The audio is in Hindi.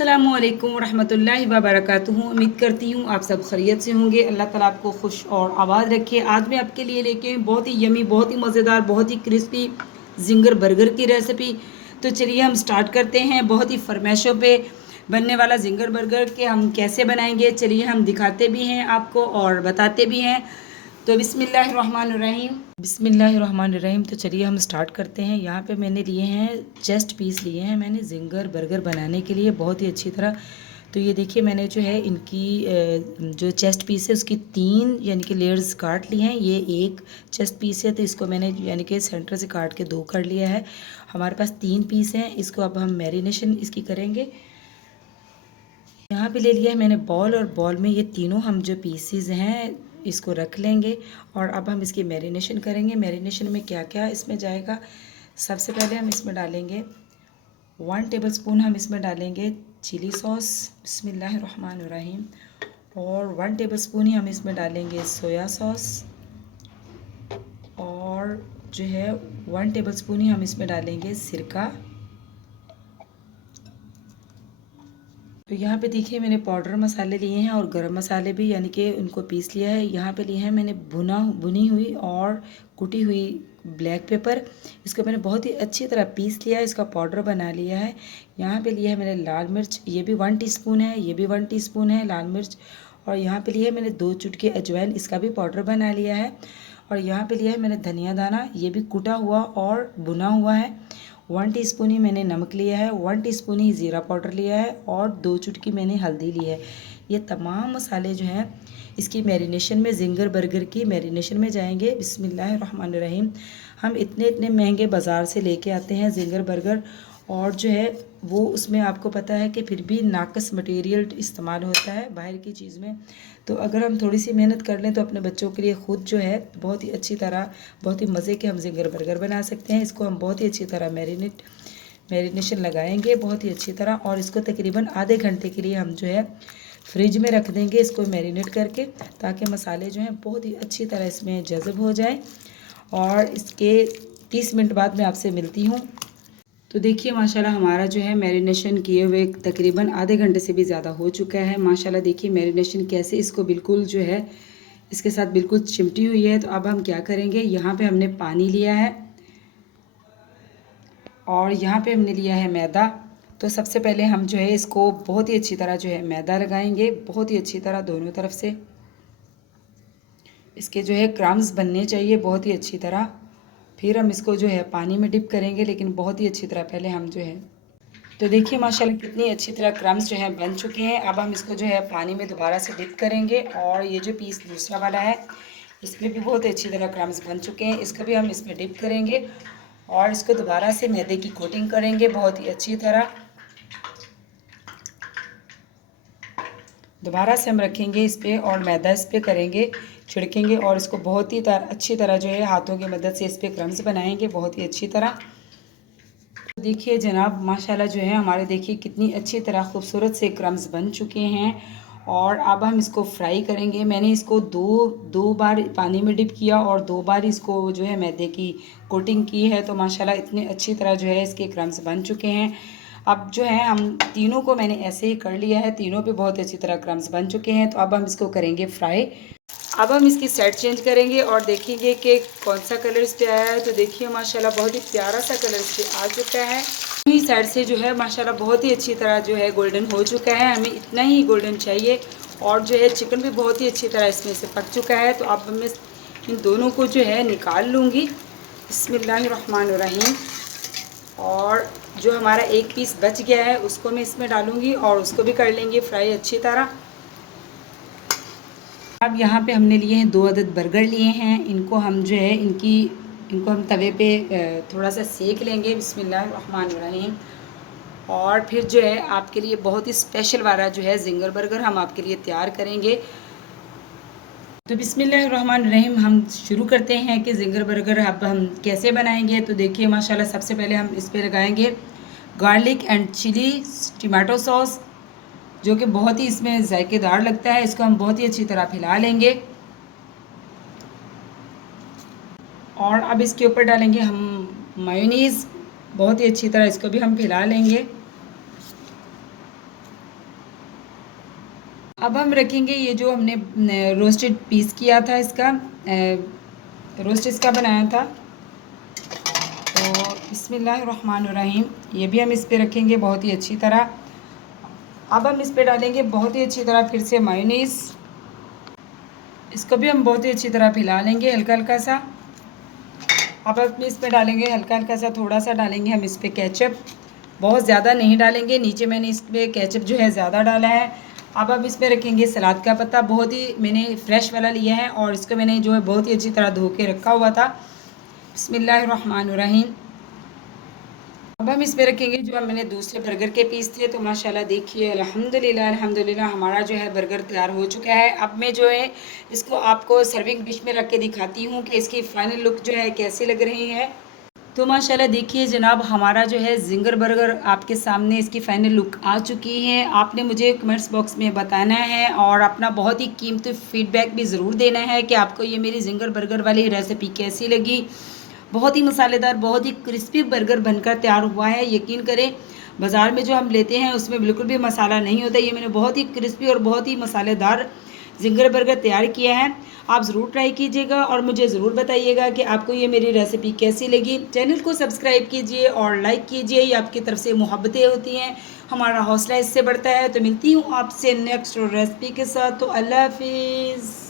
अस्सलामुअलैकुम रहमतुल्लाहि व बरकातुहू। उम्मीद करती हूँ आप सब खैरियत से होंगे। अल्लाह ताला आपको खुश और आबाद रखे। आज मैं आपके लिए लेके आई बहुत ही यमी, बहुत ही मज़ेदार, बहुत ही क्रिस्पी जिंगर बर्गर की रेसिपी। तो चलिए हम स्टार्ट करते हैं। बहुत ही फरमाइशों पे बनने वाला जिंगर बर्गर के हम कैसे बनाएंगे, चलिए हम दिखाते भी हैं आपको और बताते भी हैं। तो बिस्मिल्लाहिर्रहमानिर्रहीम। तो चलिए हम स्टार्ट करते हैं। यहाँ पे मैंने लिए हैं चेस्ट पीस लिए हैं मैंने जिंगर बर्गर बनाने के लिए बहुत ही अच्छी तरह। तो ये देखिए मैंने जो है इनकी जो चेस्ट पीस है उसकी 3 यानी कि लेयर्स काट ली हैं। ये एक चेस्ट पीस है तो इसको मैंने यानी कि सेंटर से काट के 2 कर लिया है। हमारे पास 3 पीस हैं। इसको अब हम मैरिनेशन इसकी करेंगे। यहाँ पे ले लिया है मैंने बॉल और बॉल में ये तीनों हम जो पीसीज हैं इसको रख लेंगे और अब हम इसकी मैरिनेशन करेंगे। मैरिनेशन में क्या क्या इसमें जाएगा, सबसे पहले हम इसमें डालेंगे 1 टेबलस्पून हम इसमें डालेंगे चिली सॉस, बिस्मिल्लाहिर्रहमानिर्रहीम। और 1 टेबलस्पून ही हम इसमें डालेंगे सोया सॉस और जो है 1 टेबलस्पून ही हम इसमें डालेंगे सिरका। तो यहाँ पे देखिए मैंने पाउडर मसाले लिए हैं और गरम मसाले भी यानी कि उनको पीस लिया है। यहाँ पे लिए हैं मैंने भुनी हुई और कुटी हुई ब्लैक पेपर। इसको मैंने बहुत ही अच्छी तरह पीस लिया है, इसका पाउडर बना लिया है। यहाँ पे लिया है मैंने लाल मिर्च, ये भी 1 टीस्पून है, ये भी 1 टीस्पून है लाल मिर्च। और यहाँ पे लिया है मैंने 2 चुटकी अजवाइन, इसका भी पाउडर बना लिया है। और यहाँ पे लिया है मैंने धनिया दाना, ये भी कुटा हुआ और भुना हुआ है। 1 टीस्पून ही मैंने नमक लिया है, 1 टीस्पून ही ज़ीरा पाउडर लिया है और 2 चुटकी मैंने हल्दी ली है। ये तमाम मसाले जो हैं इसकी मैरिनेशन में, जिंगर बर्गर की मैरिनेशन में जाएंगे। बिस्मिल्लाहिर्रहमानिर्रहीम। हम इतने इतने महंगे बाज़ार से लेके आते हैं जिंगर बर्गर और जो है वो उसमें आपको पता है कि फिर भी नाकस मटेरियल इस्तेमाल होता है बाहर की चीज़ में। तो अगर हम थोड़ी सी मेहनत कर लें तो अपने बच्चों के लिए ख़ुद जो है बहुत ही अच्छी तरह, बहुत ही मज़े के हम जिंगर बर्गर बना सकते हैं। इसको हम बहुत ही अच्छी तरह मैरिनेशन लगाएंगे बहुत ही अच्छी तरह और इसको तकरीबन आधे घंटे के लिए हम जो है फ्रिज में रख देंगे इसको मैरिनेट करके, ताकि मसाले जो हैं बहुत ही अच्छी तरह इसमें जज़ब हो जाए। और इसके 30 मिनट बाद मैं आपसे मिलती हूँ। तो देखिए माशाल्लाह हमारा जो है मैरिनेशन किए हुए तकरीबन आधे घंटे से भी ज़्यादा हो चुका है। माशाल्लाह देखिए मैरिनेशन कैसे इसको बिल्कुल जो है इसके साथ बिल्कुल चिमटी हुई है। तो अब हम क्या करेंगे, यहाँ पे हमने पानी लिया है और यहाँ पे हमने लिया है मैदा। तो सबसे पहले हम जो है इसको बहुत ही अच्छी तरह जो है मैदा लगाएंगे, बहुत ही अच्छी तरह दोनों तरफ से। इसके जो है क्रम्स बनने चाहिए बहुत ही अच्छी तरह। फिर हम इसको जो है पानी में डिप करेंगे, लेकिन बहुत ही अच्छी तरह पहले हम जो है। तो देखिए माशाल्लाह कितनी अच्छी तरह क्रम्स जो हैं बन चुके हैं। अब हम इसको जो है पानी में दोबारा से डिप करेंगे और ये जो पीस दूसरा वाला है इसमें भी बहुत अच्छी तरह क्रम्स बन चुके हैं, इसको भी हम इसमें डिप करेंगे और इसको दोबारा से मैदे की कोटिंग करेंगे बहुत ही अच्छी तरह। दोबारा से हम रखेंगे इस पर और मैदा इस पर करेंगे, छिड़केंगे और इसको बहुत ही अच्छी तरह जो है हाथों की मदद से इस पर क्रम्स बनाएंगे बहुत ही अच्छी तरह। देखिए जनाब माशाल्लाह जो है हमारे देखिए कितनी अच्छी तरह खूबसूरत से क्रम्स बन चुके हैं और अब हम इसको फ्राई करेंगे। मैंने इसको दो बार पानी में डिप किया और 2 बार इसको जो है मैदे की कोटिंग की है। तो माशाल्लाह इतनी अच्छी तरह जो है इसके क्रम्स बन चुके हैं। अब जो है हम तीनों को मैंने ऐसे ही कर लिया है, तीनों पे बहुत अच्छी तरह क्रम्स बन चुके हैं। तो अब हम इसको करेंगे फ्राई। अब हम इसकी साइड चेंज करेंगे और देखेंगे कि कौन सा कलर इस पे आया है। तो देखिए माशाल्लाह बहुत ही प्यारा सा कलर इस पे आ चुका है। ही साइड से जो है माशाल्लाह बहुत ही अच्छी तरह जो है गोल्डन हो चुका है, हमें इतना ही गोल्डन चाहिए। और जो है चिकन भी बहुत ही अच्छी तरह इसमें से पक चुका है। तो अब मैं इन दोनों को जो है निकाल लूँगी, बिस्मिल्लाहिर्रहमानिर्रहीम। और जो हमारा एक पीस बच गया है उसको मैं इसमें डालूँगी और उसको भी कर लेंगे फ्राई अच्छी तरह। अब यहाँ पे हमने लिए हैं 2 अदद बर्गर लिए हैं, इनको हम जो है इनको हम तवे पे थोड़ा सा सेक लेंगे, बिस्मिल्लाहिर्रहमानिर्रहीम। और फिर जो है आपके लिए बहुत ही स्पेशल वाला जो है जिंगर बर्गर हम आपके लिए तैयार करेंगे। तो बिस्मिल्लाहिर्रहमानिर्रहीम हम शुरू करते हैं कि जिंगर बर्गर अब हम कैसे बनाएंगे। तो देखिए माशाल्लाह सबसे पहले हम इस पर लगाएंगे garlic and chili tomato sauce, जो कि बहुत ही इसमें जायकेदार लगता है। इसको हम बहुत ही अच्छी तरह फैला लेंगे और अब इसके ऊपर डालेंगे हम मायोनीज़, बहुत ही अच्छी तरह इसको भी हम फैला लेंगे। अब हम रखेंगे ये जो हमने रोस्टेड पीस किया था, इसका रोस्ट इसका बनाया था। तो बिस्मिल्लाहिर्रहमानिर्रहीम, ये भी हम इस पे रखेंगे बहुत ही अच्छी तरह। अब हम इस पे डालेंगे बहुत ही अच्छी तरह फिर से मायोनीज़, इसको भी हम बहुत ही अच्छी तरह फैला लेंगे हल्का हल्का सा। अब हम इस पे डालेंगे हल्का हल्का सा, थोड़ा सा डालेंगे हम इस पे केचप, बहुत ज़्यादा नहीं डालेंगे, नीचे मैंने इस पर केचप जो है ज़्यादा डाला है। अब इस पे रखेंगे सलाद का पत्ता, बहुत ही मैंने फ्रेश वाला लिया है और इसको मैंने जो है बहुत ही अच्छी तरह धो के रखा हुआ था। बिस्मिल्लाहिर्रहमानिर्रहीम। अब हम इस पे रखेंगे जो हम मैंने दूसरे बर्गर के पीस थे। तो माशाल्लाह देखिए अल्हम्दुलिल्लाह अल्हम्दुलिल्लाह हमारा जो है बर्गर तैयार हो चुका है। अब मैं जो है इसको आपको सर्विंग डिश में रख के दिखाती हूँ कि इसकी फ़ाइनल लुक जो है कैसी लग रही है। तो माशाल्लाह देखिए जनाब, हमारा जो है ज़िंगर बर्गर आपके सामने इसकी फ़ाइनल लुक आ चुकी है। आपने मुझे कमेंट्स बॉक्स में बताना है और अपना बहुत ही कीमती फ़ीडबैक भी ज़रूर देना है कि आपको ये मेरी ज़िंगर बर्गर वाली रेसिपी कैसी लगी। बहुत ही मसालेदार, बहुत ही क्रिस्पी बर्गर बनकर तैयार हुआ है। यकीन करें, बाज़ार में जो हम लेते हैं उसमें बिल्कुल भी मसाला नहीं होता। ये मैंने बहुत ही क्रिस्पी और बहुत ही मसालेदार ज़िंगर बर्गर तैयार किया है। आप ज़रूर ट्राई कीजिएगा और मुझे ज़रूर बताइएगा कि आपको ये मेरी रेसिपी कैसी लगी। चैनल को सब्सक्राइब कीजिए और लाइक कीजिए, ये आपकी तरफ से मोहब्बतें होती हैं, हमारा हौसला इससे बढ़ता है। तो मिलती हूँ आपसे नेक्स्ट रेसिपी के साथ। तो अल्लाह हाफिज़।